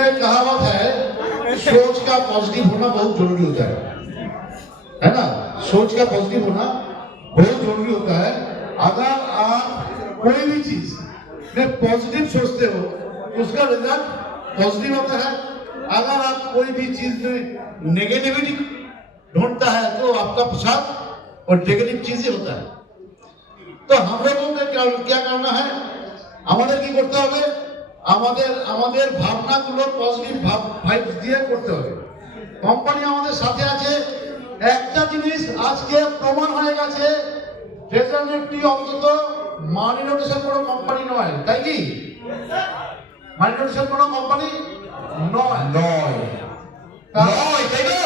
में कहावत है, सोच का पॉजिटिव होना बहुत ज़रूरी होता है। है ना? सोच का पॉजिटिव होना बहुत ज़रूरी होता है। अगर आप कोई भी चीज़ में पॉजिटिव सोचते हो, उसका रिज़ल्ट पॉजिटिव होता है। अगर आप कोई भी चीज़ में नेगेटिविटी ढूंढता है तो आपका प्रसाद और नेगेटिव चीज़ ही होता है। तो हम लोगों को क्या करना है? हमारे की करते हुए আমাদের আমাদের ভাবনাগুলো পজিটিভ ভাব ভাইব দিয়ে করতে হবে। কোম্পানি আমাদের সাথে আছে। একটা জিনিস আজকে প্রমাণ হয়ে গেছে ট্রেজার নিফটি অন্তত মানি নোটেশন কোনো কোম্পানি নয় তাই কি? মানি নোটেশন কোনো কোম্পানি নয়। নয়। নয় তাই তো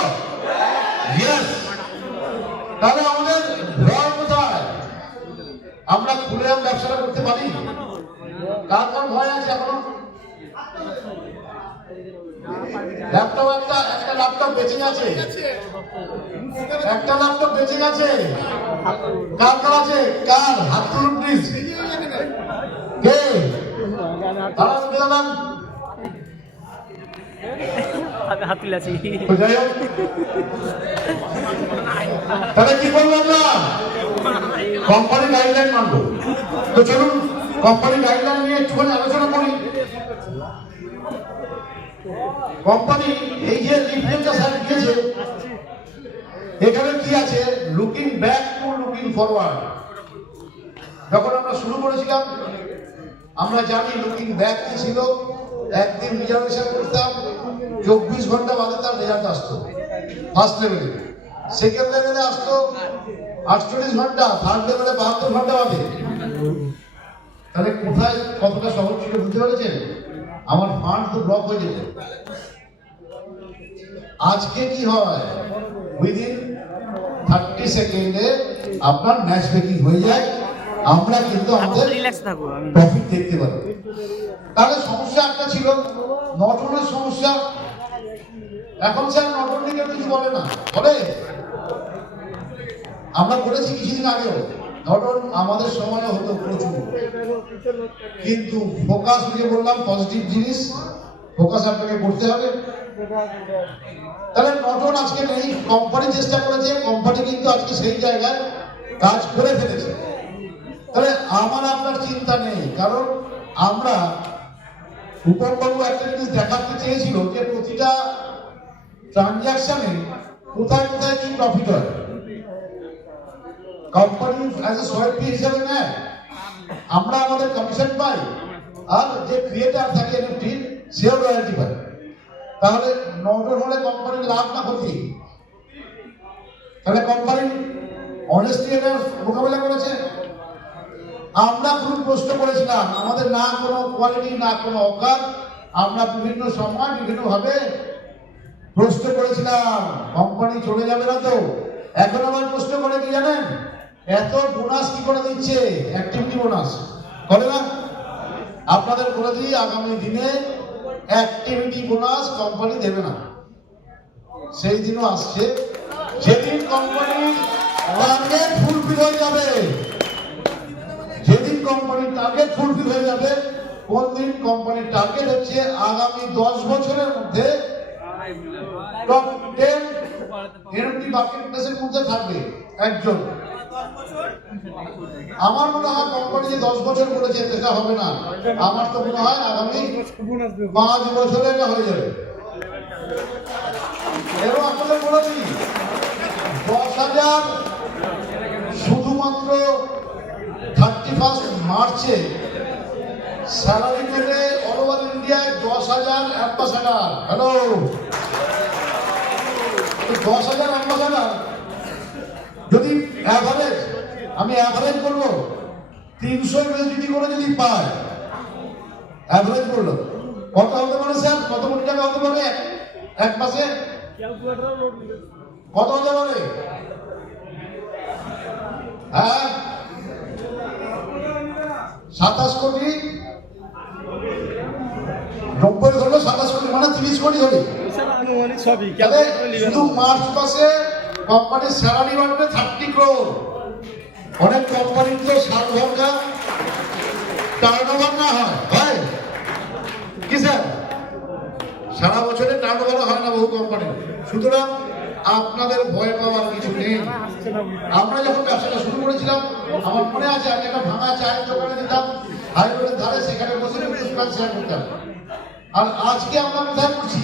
ইয়েস তাহলে আমাদের ভয় কোথায় আমরা খুলে ব্যবসাটা করতে পারি কার কার ভয় আছে এখনও ল্যাপটপ একটা একটা ল্যাপটপ বেঁচে গেছে। একটা ল্যাপটপ বেঁচে গেছে। কার কার আছে? কার? হাত তুলুন প্লিজ কে? হাতে তাহলে কি আমরা? কোম্পানি গাইডলাইন মানবো। তো চলুন কোম্পানি গাইডলাইন নিয়ে একটুখানি আলোচনা কোম্পানি এই যে লিফলেটটা স্যার দিয়েছে এখানে কি আছে? Looking back to looking forward যখন আমরা শুরু করেছিলাম, আমরা জানি লুকিং ব্যাক কি ছিল। একদিন রিজার্ভেশন করতাম, চব্বিশ ঘণ্টা বাদে তার রেজাল্ট আসতো ফার্স্ট লেভেলে সেকেন্ড লেভেলে আসতো, আটচল্লিশ ঘণ্টা থার্ড লেভেলে বাহাত্তর ঘণ্টা বাদে। তাহলে কোথায় কতটা সহজ ছিল বুঝতে পেরেছেন? আমার ফান্ড তো ব্লক হয়ে যেত। আজকে কি হয়? উইদিন থার্টি সেকেন্ডে আপনার ম্যাচ মেকিং হয়ে যায়। আমরা কিন্তু আমাদের প্রফিট দেখতে পারো তাহলে সমস্যা একটা ছিল নটনের সমস্যা এখন স্যার নটন নিয়ে কিছু বলে না বলে? আমরা করেছি কিছুদিন আগেও। নটন আমাদের সময় হতো প্রচুর। কিন্তু ফোকাস যে বললাম পজিটিভ জিনিস ফোকাস আপনাকে করতে হবে। তাহলে নটন আজকে নেই কোম্পানি চেষ্টা করেছে কোম্পানি কিন্তু আজকে সেই জায়গায় কাজ করে ফেলেছে। তাহলে আমার আপনার চিন্তা নেই, কারণ আমরা উপরবাবু একটা জিনিস দেখাতে চেয়েছিল যে প্রতিটা ট্রানজাকশনে কোথায় কোথায় কি প্রফিট হয়। কোম্পানি অ্যাজ এ ফি হিসাবে নেয়। আমরা আমাদের কমিশন পাই, আর যে ক্রিয়েটার থাকে এনএফটি সেও রয়্যালটি পায়। তাহলে নটর হলে কোম্পানির লাভ না ক্ষতি? তাহলে কোম্পানি অনেস্টলি এটা মোকাবেলা করেছে? আমরা কোনো প্রশ্ন করেছিলাম, আমাদের না কোনো কোয়ালিটি না কোনো অকার, আমরা বিভিন্ন সময় বিভিন্নভাবে প্রশ্ন করেছিলাম কোম্পানি চলে যাবে না তো? এখন আমার প্রশ্ন করে কি জানেন? এত বোনাস কি করে দিচ্ছে? অ্যাক্টিভিটি বোনাস করে না। আপনাদের বলে দিই, আগামী দিনে অ্যাক্টিভিটি বোনাস কোম্পানি দেবে না। সেই দিনও আসছে। যেদিন কোম্পানি টার্গেট ফুলফিল হয়ে যাবে। যেদিন কোম্পানির টার্গেট ফুলফিল হয়ে যাবে, কোন দিন কোম্পানির টার্গেট হচ্ছে আগামী দশ বছরের মধ্যে টপ টেন এরকম প্লেসের মধ্যে থাকবে একজন। আমার মনে হয় কোম্পানি যে দশ বছর করেছে সেটা হবে না। আমার তো মনে হয় আগামী পাঁচ বছরে এটা হয়ে যাবে। এবং আপনাদের বলেছি, দশ হাজার শুধুমাত্র থার্টি ফার্স্ট মার্চে স্যালারি পেলে অল ওভার ইন্ডিয়ায় দশ হাজার অ্যাম্বাসাডার হ্যালো দশ হাজার অ্যাম্বাসাডার যদি অ্যাভারেজ আমি অ্যাভারেজ করব। তিনশো ইউএসডিটি করে যদি পায়। অ্যাভারেজ করল। কত হতে পারে স্যার? কত কোটি টাকা হতে পারে? এক- মাসে? কত হতে পারে? হ্যাঁ। সাতাশ কোটি। নব্বই হলো সাতাশ কোটি মানে তিরিশ কোটি তাহলে শুধু মার্চ মাসে কোম্পানির স্যালারি বাড়বে থার্টি ক্রোর অনেক কোম্পানির তো সাত ঘণ্টা টার্ন ওভার না হয়। হয়? কি স্যার? সারা বছরে টার্ন হয় না বহু কোম্পানি সুতরাং আপনাদের ভয় পাওয়ার কিছু নেই। আমরা যখন ব্যবসাটা শুরু করেছিলাম, আমার মনে আছে, আমি একটা ভাঙা চায়ের দোকানে দিতাম হাইরোডের ধারে সেখানে বসে শেয়ার করতাম। আর আজকে আমরা কোথায় করছি